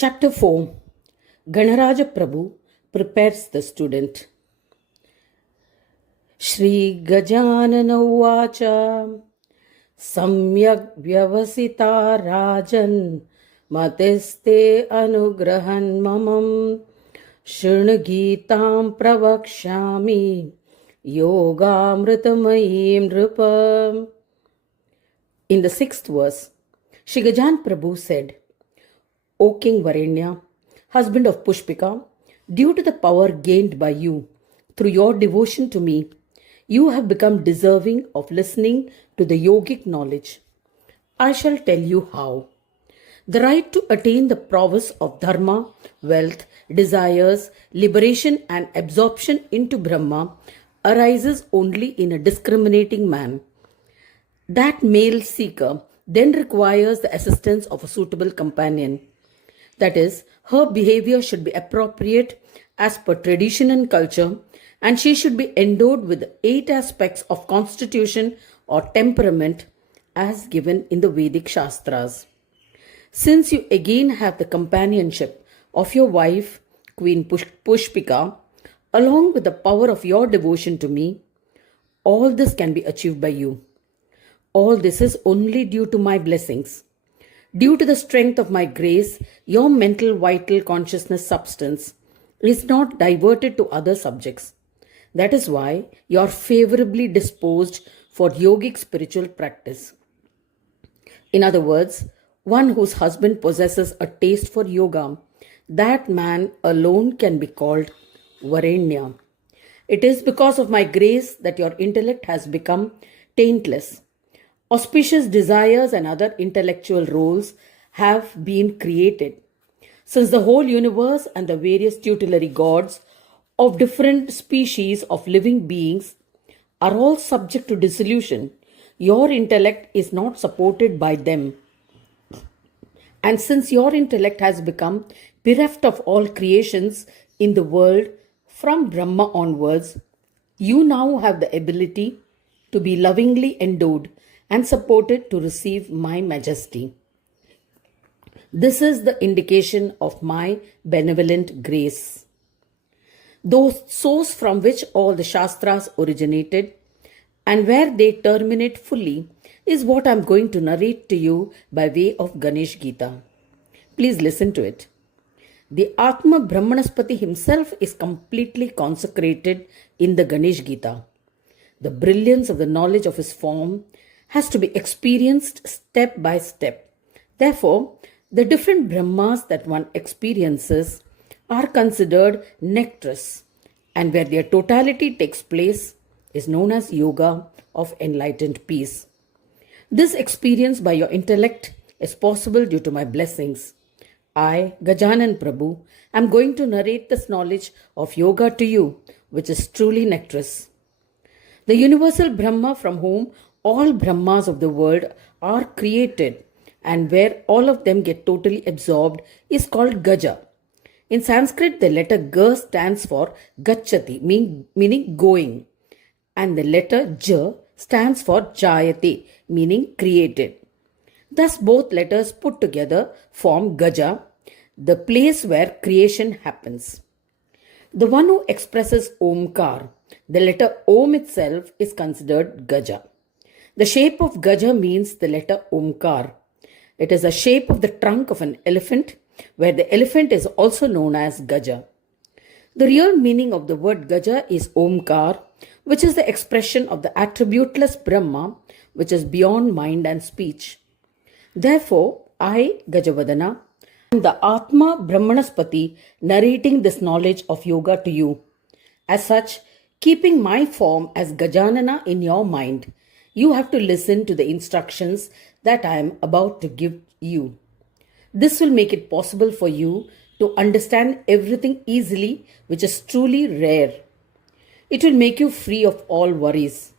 Chapter 4. Ganaraja Prabhu prepares the student. Shri Gajanana Uvacha Samyak Vyavasita Rajan Mateste Anugrahan Mamam Shrinagitam Pravakshami Yogamritamayim Nrupam. In the 6th verse, Shri Gajan Prabhu said, O King Varenya, husband of Pushpika, due to the power gained by you through your devotion to me, you have become deserving of listening to the yogic knowledge. I shall tell you how. The right to attain the prowess of dharma, wealth, desires, liberation and absorption into Brahma arises only in a discriminating man. That male seeker then requires the assistance of a suitable companion. That is, her behavior should be appropriate as per tradition and culture, and she should be endowed with the 8 aspects of constitution or temperament as given in the Vedic Shastras. Since you again have the companionship of your wife, Queen Pushpika, along with the power of your devotion to me, all this can be achieved by you. All this is only due to my blessings. Due to the strength of my grace, your mental vital consciousness substance is not diverted to other subjects. That is why you are favorably disposed for yogic spiritual practice. In other words, one whose husband possesses a taste for yoga, that man alone can be called Varenya. It is because of my grace that your intellect has become taintless. Auspicious desires and other intellectual roles have been created. Since the whole universe and the various tutelary gods of different species of living beings are all subject to dissolution, your intellect is not supported by them. And since your intellect has become bereft of all creations in the world from Brahma onwards, you now have the ability to be lovingly endowed and supported to receive my majesty. This is the indication of my benevolent grace. The source from which all the Shastras originated and where they terminate fully is what I am going to narrate to you by way of Ganesh Gita. Please listen to it. The Atma Brahmanaspati himself is completely consecrated in the Ganesh Gita. The brilliance of the knowledge of his form has to be experienced step by step. Therefore, the different Brahmas that one experiences are considered nectaries, and where their totality takes place is known as yoga of enlightened peace. This experience by your intellect is possible due to my blessings. I, Gajanan Prabhu, am going to narrate this knowledge of yoga to you, which is truly nectaries. The universal Brahma from whom all Brahmas of the world are created and where all of them get totally absorbed is called Gaja. In Sanskrit, the letter Ga stands for Gachati, meaning going, and the letter Ja stands for Jayate, meaning created. Thus, both letters put together form Gaja, the place where creation happens. The one who expresses Omkar, the letter Om itself, is considered Gaja. The shape of Gaja means the letter Omkar. It is the shape of the trunk of an elephant, where the elephant is also known as Gaja. The real meaning of the word Gaja is Omkar, which is the expression of the attributeless Brahma, which is beyond mind and speech. Therefore, I, Gajavadana, am the Atma Brahmanaspati narrating this knowledge of yoga to you. As such, keeping my form as Gajanana in your mind, you have to listen to the instructions that I am about to give you. This will make it possible for you to understand everything easily, which is truly rare. It will make you free of all worries.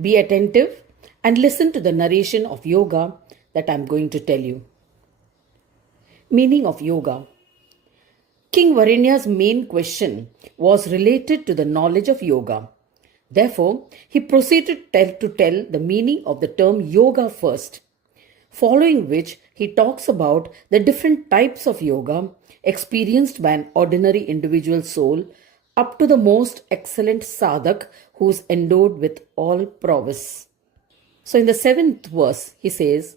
Be attentive and listen to the narration of yoga that I am going to tell you. Meaning of yoga. King Varenya's main question was related to the knowledge of yoga. Therefore, he proceeded to tell the meaning of the term yoga first. following which he talks about the different types of yoga experienced by an ordinary individual soul up to the most excellent sadhak who is endowed with all prowess. So in the 7th verse, he says,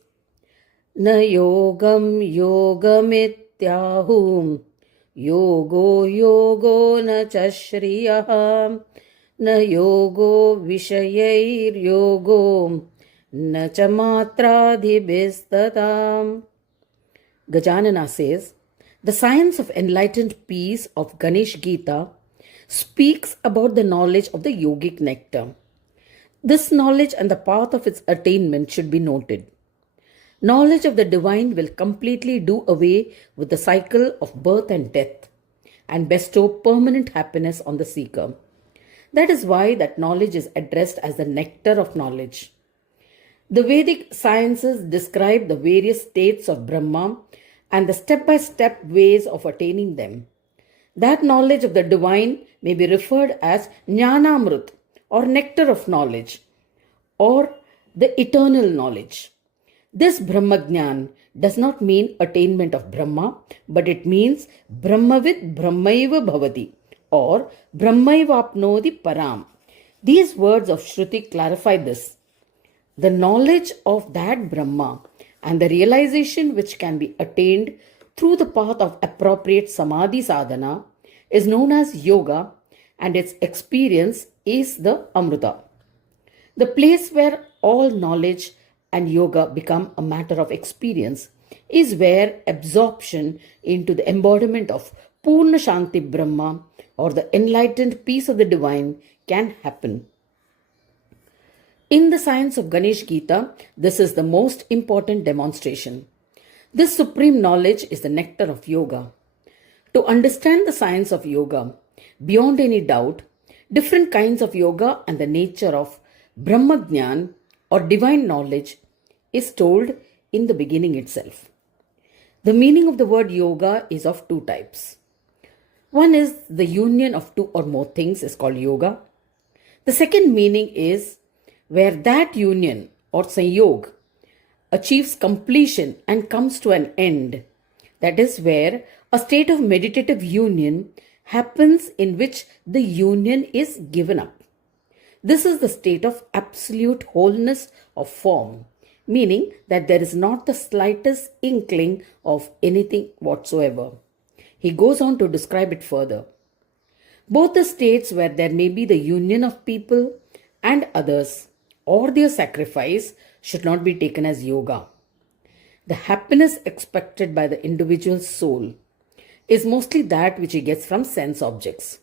Na yogam yogamityahum yogo yogo na chashriyah na yogo vishayair yogo na chamatradhibhistatam. Gajanana says, the science of enlightened peace of Ganesh Gita speaks about the knowledge of the yogic nectar. This knowledge and the path of its attainment should be noted. Knowledge of the divine will completely do away with the cycle of birth and death and bestow permanent happiness on the seeker. That is why that knowledge is addressed as the nectar of knowledge. The Vedic sciences describe the various states of Brahma and the step-by-step ways of attaining them. That knowledge of the divine may be referred as Jnanamrit or nectar of knowledge or the eternal knowledge. This Brahmagnan does not mean attainment of Brahma, but it means Brahmavid Brahmaiva Bhavati or Brahmaivapnodi Param. These words of Shruti clarify this. The knowledge of that Brahma and the realization which can be attained through the path of appropriate Samadhi sadhana is known as yoga, and its experience is the Amrita. The place where all knowledge and yoga become a matter of experience is where absorption into the embodiment of Purna Shanti Brahma or the enlightened peace of the divine can happen. In the science of Ganesh Gita, this is the most important demonstration. This supreme knowledge is the nectar of yoga. To understand the science of yoga, beyond any doubt, different kinds of yoga and the nature of Brahmagnan or divine knowledge is told in the beginning itself. The meaning of the word yoga is of two types. One is the union of two or more things is called yoga. The second meaning is where that union or sanyog achieves completion and comes to an end. That is where a state of meditative union happens in which the union is given up. This is the state of absolute wholeness of form, meaning that there is not the slightest inkling of anything whatsoever. He goes on to describe it further. Both the states where there may be the union of people and others or their sacrifice should not be taken as yoga. The happiness expected by the individual soul is mostly that which he gets from sense objects.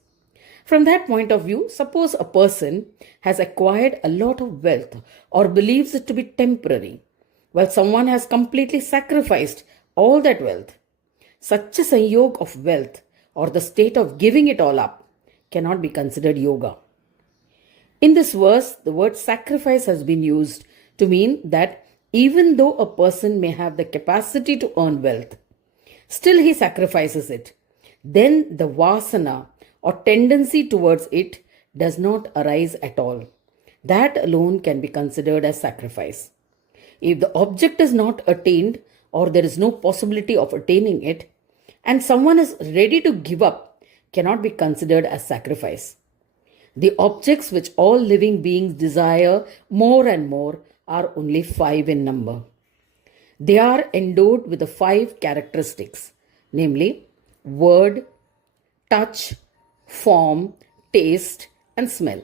From that point of view, suppose a person has acquired a lot of wealth or believes it to be temporary, while someone has completely sacrificed all that wealth. Such a sanyog of wealth or the state of giving it all up cannot be considered yoga. In this verse, the word sacrifice has been used to mean that even though a person may have the capacity to earn wealth, still he sacrifices it. Then the vasana or tendency towards it does not arise at all. That alone can be considered as sacrifice. If the object is not attained or there is no possibility of attaining it, and someone is ready to give up, cannot be considered as sacrifice. The objects which all living beings desire more and more are only 5 in number. They are endowed with the 5 characteristics, namely word, touch, form, taste, and smell.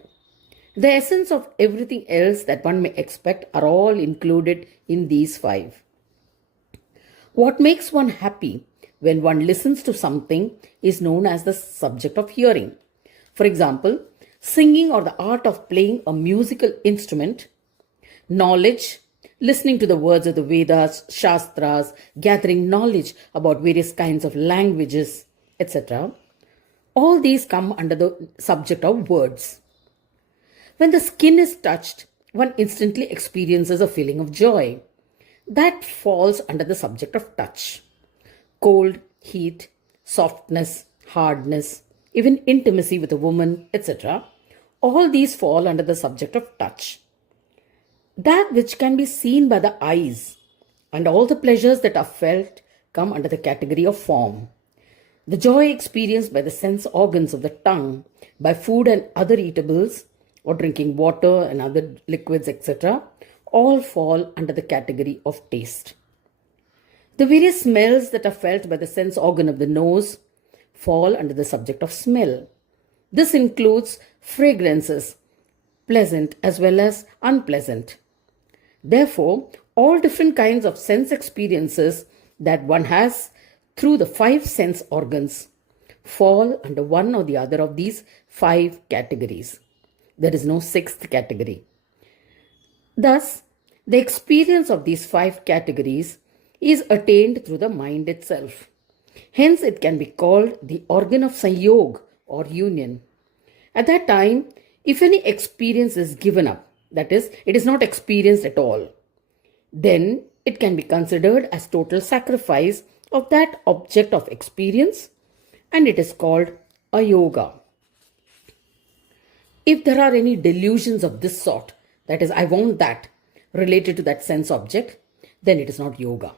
The essence of everything else that one may expect are all included in these 5. What makes one happy when one listens to something is known as the subject of hearing. For example, singing or the art of playing a musical instrument, knowledge, listening to the words of the Vedas, Shastras, gathering knowledge about various kinds of languages, etc. All these come under the subject of words. When the skin is touched, one instantly experiences a feeling of joy. That falls under the subject of touch. Cold, heat, softness, hardness, even intimacy with a woman, etc. All these fall under the subject of touch. That which can be seen by the eyes and all the pleasures that are felt come under the category of form. The joy experienced by the sense organs of the tongue, by food and other eatables, or drinking water and other liquids, etc., all fall under the category of taste. The various smells that are felt by the sense organ of the nose fall under the subject of smell. This includes fragrances, pleasant as well as unpleasant. Therefore, all different kinds of sense experiences that one has through the 5 sense organs fall under one or the other of these 5 categories. There is no 6th category. Thus, the experience of these 5 categories is attained through the mind itself. Hence, it can be called the organ of Sanyog or union. At that time, if any experience is given up, that is, it is not experienced at all, then it can be considered as total sacrifice of that object of experience, and it is called a yoga. If there are any delusions of this sort, that is, I want that, related to that sense object, then it is not yoga.